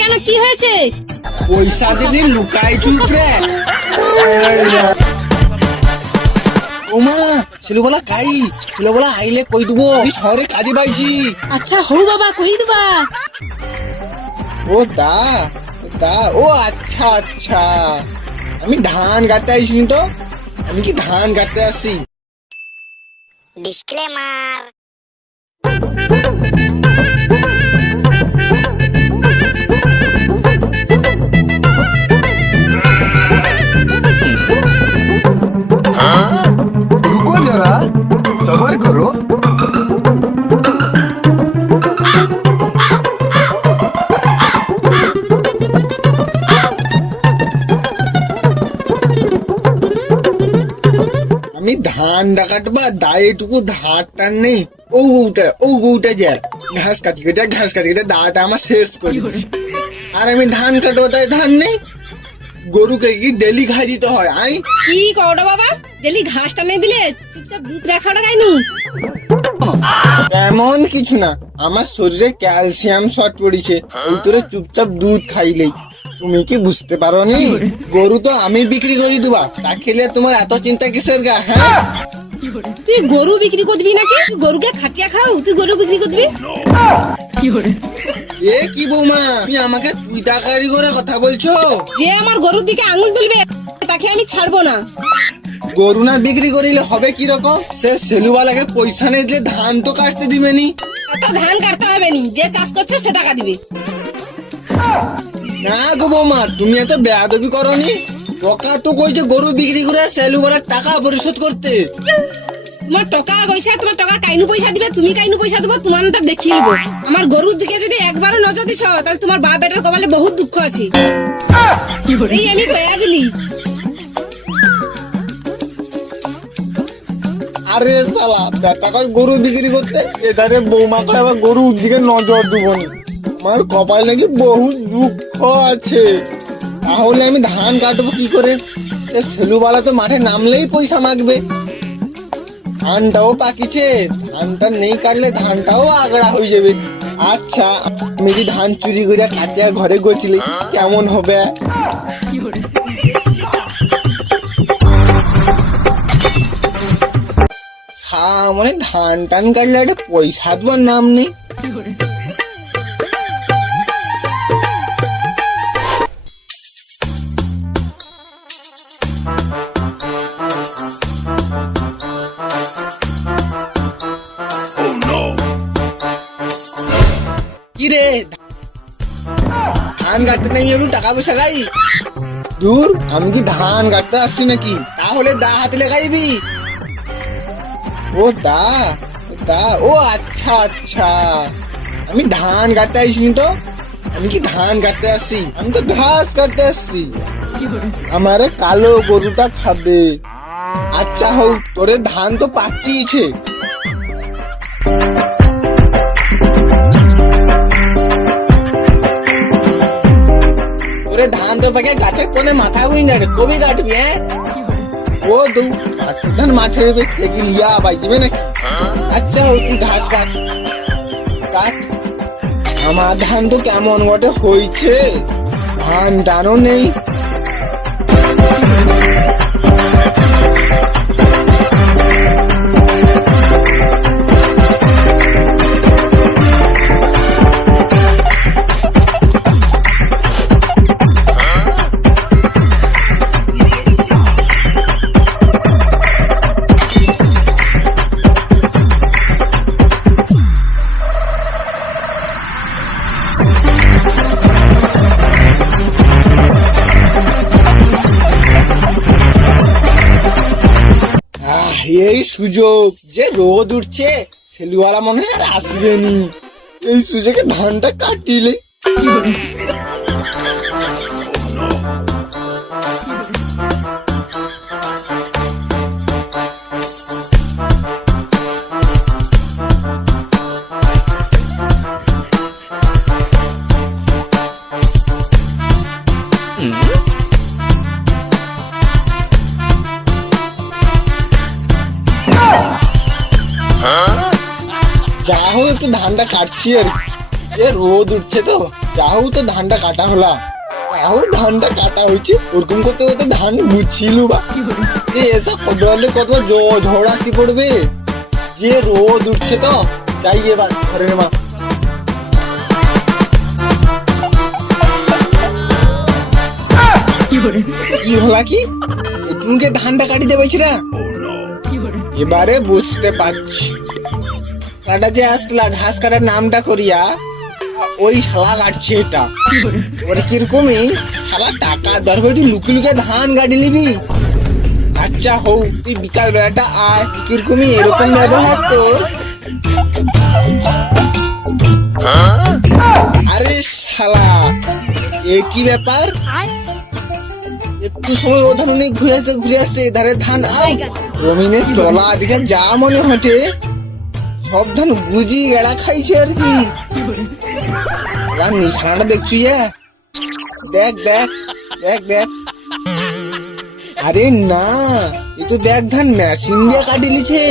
কেন? কি হয়েছে? পয়সা দিলি লুকাই চুপ রে ওমা ছেলে বলা কাই ছেলে বলা আইলে কই দিব? আমি শহরে কাজে পাইছি। আচ্ছা হৌ বাবা কই দিবা? ও দা দা ও আচ্ছা আচ্ছা। আমি ধান কাটতে আইসিনি তো। আমি কি ধান কাটতে আসছি? Disclaimer. সবার করো। আমি ধান ডাকাটবা দায় এটুকু ধার টান নেই ও গৌটা ও গৌটা যা ঘাস কাটি কেটে ঘাস কাটি কেটে দাটা আমার শেষ করে দিছি আর আমি ধান কাটবো তাই ধান নেই? গরুকে কি ডেলি খাই দিতে হয়, আই? কি করো বাবা? ডেলি ঘাস টানে দিলে চুপচাপ দুধ রাখাটা গাইনু এমন কিছু না আমার শরীরে ক্যালসিয়াম শর্ট পড়েছে ভিতরে চুপচাপ দুধ খাইলেই। তুমি কি বুঝতে পারো নি গরু তো আমি বিক্রি করি দুবা তা খেলে তোমার এত চিন্তা কিসের গা হ্যাঁ? তুই গরু বিক্রি করবি নাকি? তুই গরুকে খাটিয়া খাও তুই গরু বিক্রি করবি? এ কি বৌমা তুমি আমাকে তুই টাকারি করে কথা বলছো? যে আমার গরুর দিকে আঙুল তুলবে তাকে আমি ছাড়বো না। গরু না বিক্রি করিলে হবে কি রকম? সে সেলুওয়ালাকে পয়সা নেই দিলে ধান তো কাটতে দিবে নি। এত ধান কাটতে হবে নি যে চাষ করছে সে টাকা দিবে। না গো বৌমা তুমি এত বেয়াদবি করনি? টকা তো কইছে গরু বিক্রি করে সেলুওয়ালার টাকা পরিশোধ করতে? তোমার টাকা পয়সা তোমার টাকা কাইনু পয়সা দিবে তুমি কাইনু পয়সা দেবো তোমারটা দেখিয়ে দেবো। আমার গরুর দিকে যদি একবারও নজর দিছ তাহলে তোমার বাপ বেটার কপালে বহুত দুঃখ আছে। এই আমি কয়া দিলি? আরে বেটা কয় গরু বিক্রি করতে? এধারে আবার গরুর দিকে নজর আমার কপাল নাকি বহু দুঃখ আছে। তাহলে আমি ধান কাটবো কি করে? সেলুবালা তো মাঠে নামলেই পয়সা মাগবে। ধানটাও পাকিছে, ধানটা নেই কাটলে ধানটাও আগড়া হয়ে যাবে। আচ্ছা আমি ধান চুরি করে কাটিয়া ঘরে গেছিলি, কেমন হবে? সামনে ধান টান কাটলে একটা পয়সা দেওয়ার নাম নেই। কি রে? ধান কাটতে নেই একটু টাকা পয়সা গাই দূর, আমি কি ধান কাটতে আসছি নাকি? তাহলে দা হাতে লেগাইবি। ও দা দা, ও আচ্ছা আচ্ছা। আমি ধান কাটতে আসিনি তো। আমি কি ধান কাটতে আসছি আমি তো ঘাস কাটতে আসছি আমারে কালো গরুটা খাবে। আচ্ছা হোক তোরে ধান তো পাকিয়েছে। তোরে ধান তো পাকে গাছের কোনে মাথা গুই না কবি কাটবি হ্যাঁ? ও দু ধান মাঠের থেকে লিয়া বাইজবে নাকি? আচ্ছা ও তুই ঘাস কাট। কাট। আমার ধান তো কেমন বটে, হইছে। ধান টানও নেই। এই সুযোগ যে রোদ উঠছে ছেলেওয়ালা মনে হয় আর আসবেনি। এই সুযোগে ধানটা কাটিলে। যা হোক একটু ধানটা কাটছি আর এ রোদ উঠছে তো। যাও তো ধানটা কাটা হলা। যাও ধানটা কাটা হয়েছে ওরকম করতে করতে ধান বুঝছিল বা। এসব কত কত ঝড় আসি পড়বে। যে রোদ উঠছে তো যাই এবার ঘরে মা। কি হলা কি? টুনকে ধানটা কাটি দেবেছি না এবারে বুঝতে পারছি। কাটা যে আসলা ঘাস কাটার নামটা করিয়া, ওই শালা কাটছে এটা। ওরে কিরকমই? শালা টাকা দরকার তুই লুকি লুকে ধান গাড়ি নিবি? আচ্ছা হও তুই বিকাল বেলাটা আয়। কিরকমই এরকম ব্যবহার তোর। আরে শালা, এ কি ব্যাপার? একটু সময় ও ধান অনেক ঘুরে আসছে ঘুরে আসছে ধারে ধান আই রমিনের চলা দিকে যা মনে হটে, সব ধান বুঝি এড়া খাইছে আর কি। নিশানাটা দেখছি দেখ দেখ দেখ দেখ। আরে না, এ তো দেখ ধান মেশিন দিয়ে কাটি লিছে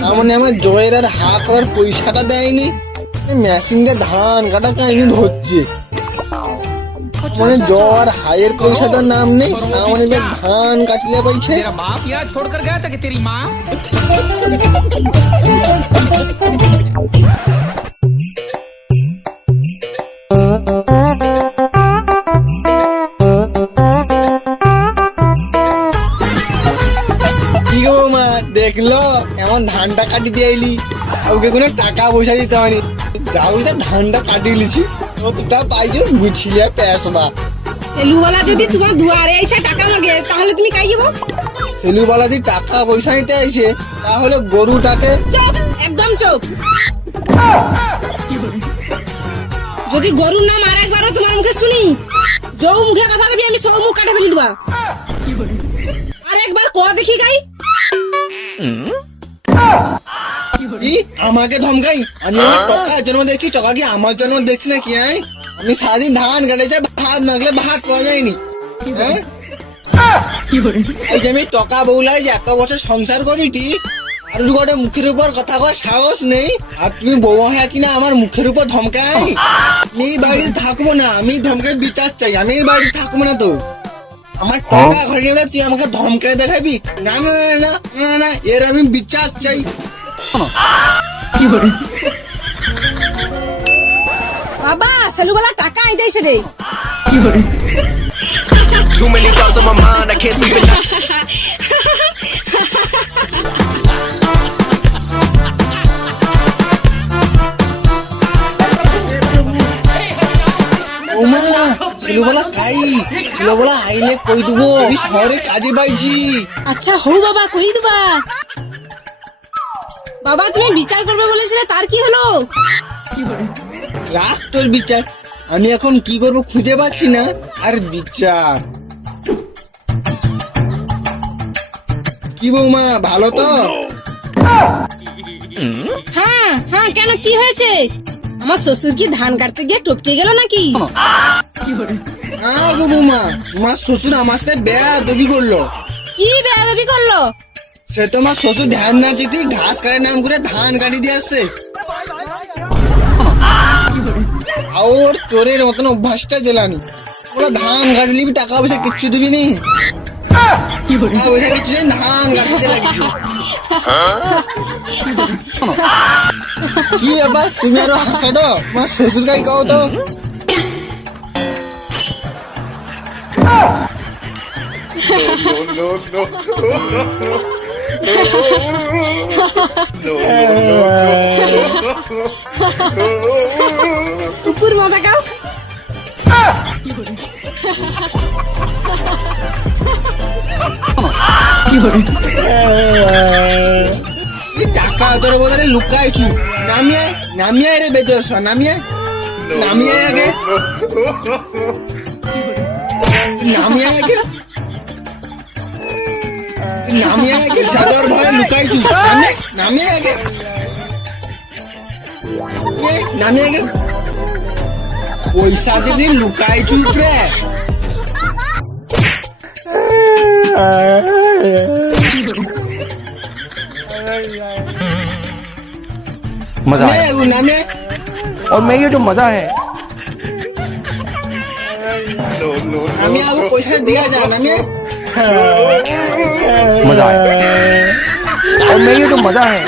তার মানে আমার জয়ের আর হা করার পয়সাটা দেয়নি। মেশিন দিয়ে ধান কাটা কাহিনী হচ্ছে মানে জ্বর হায়ের পয়সা নাম নেই সামনে ব্যাগ ধান কাটিলে পাইছে বাপ ইয়ার ছোড় কর তেরি মা দেখল? এমন ধানটা কাটি দিয়ে আইলি। ওকে কোনো টাকা পয়সা দিতে হয়নি। যাও ধানটা কাটিয়ে লিছি কতটা পাইছে বুঝিয়ে পেশবা সেলুওয়ালা যদি তোমার দুয়ারে এসে টাকা লাগে তাহলে তুমি কাই যাব? সেলুবালা যদি টাকা পয়সা নিতে আইছে তাহলে গরুটাকে চুপ একদম চুপ যদি গরুর নাম আর একবারও তোমার মুখে শুনি যৌ মুখে কথা কবি আমি সব মুখ কাটে ফেলি দেবা। আর একবার ক দেখি গাই। কি আমাকে ধমকাই। আমি আমার টাকা জন্ম দেখছি টাকা কি আমার জন্ম দেখছি না কি হ্যাঁ? আমি সারাদিন ধান কাটেছে ভাত মাগলে ভাত পাওয়া যায়নি হ্যাঁ? এই যে আমি টকা বউলাই যে বছর সংসার করিটি আর গোটে মুখের উপর কথা কর সাহস নেই আর তুমি বউ হ্যাঁ কিনা আমার মুখের উপর ধমকাই? আমি এই বাড়িতে থাকব না আমি ধমকাই বিচার চাই আমি এই বাড়িতে থাকব না তো। আমার টাকা ঘরে তুই আমাকে ধমকাই দেখাবি? না না না না না এর আমি বিচার চাই। বাবা সেলুওয়ালা টাকা আই দিয়েছে রে। Too many thoughts on my mind, I can't sleep at night. ওমা ছেলেবেলা কাই ছেলেবেলা আইলে কই দেবো? শহরে কাজে পাইছি। আচ্ছা হৌ বাবা কই দিবা? বাবা তুমি বিচার করবে বলেছিলে তার কি হলো? রাখ তোর বিচার। আমি এখন কি করব খুঁজে পাচ্ছি না। আর বিচার। কি বৌমা ভালো তো? হ্যাঁ হ্যাঁ কেন কি হয়েছে? আমার শ্বশুর কি ধান কাটতে গিয়ে টপকে গেল নাকি? না গো বৌমা তোমার শ্বশুর আমার সাথে বেয়া দবি করল। কি বেয়া দবি করল? সে তোমার শ্বশুর ধ্যান না যেতে ঘাস কাটার নাম করে ধান কাটি দিয়ে আসছে ওর চোরের মতন অভ্যাসটা জেলানি ওরা ধান কাটি নিবি টাকা পয়সা কিচ্ছু দিবি নি কি ব্যাপার তুমি আরও হাসাটো তোমার শ্বশুর কও তো কুকুর মাথা এই টাকা তোর বদলে লুকাইছু। নামিয়ে নামিয়ে রে বেদস নামিয়ে। নামিয়ে আগে। নামিয়ে আগে। নামিয়ে আগে সাগর ভয়ে লুকাইছু নামিয়ে নামিয়ে আগে এ, নামিয়ে আগে পয়সা দিবি লুকাইছু রে मजा নামিয়ে আগে, নামিয়ে और मैं ये जो मजा है আমি আগে পয়সা দিয়া যান আমি मजा है और मैं ये जो मजा है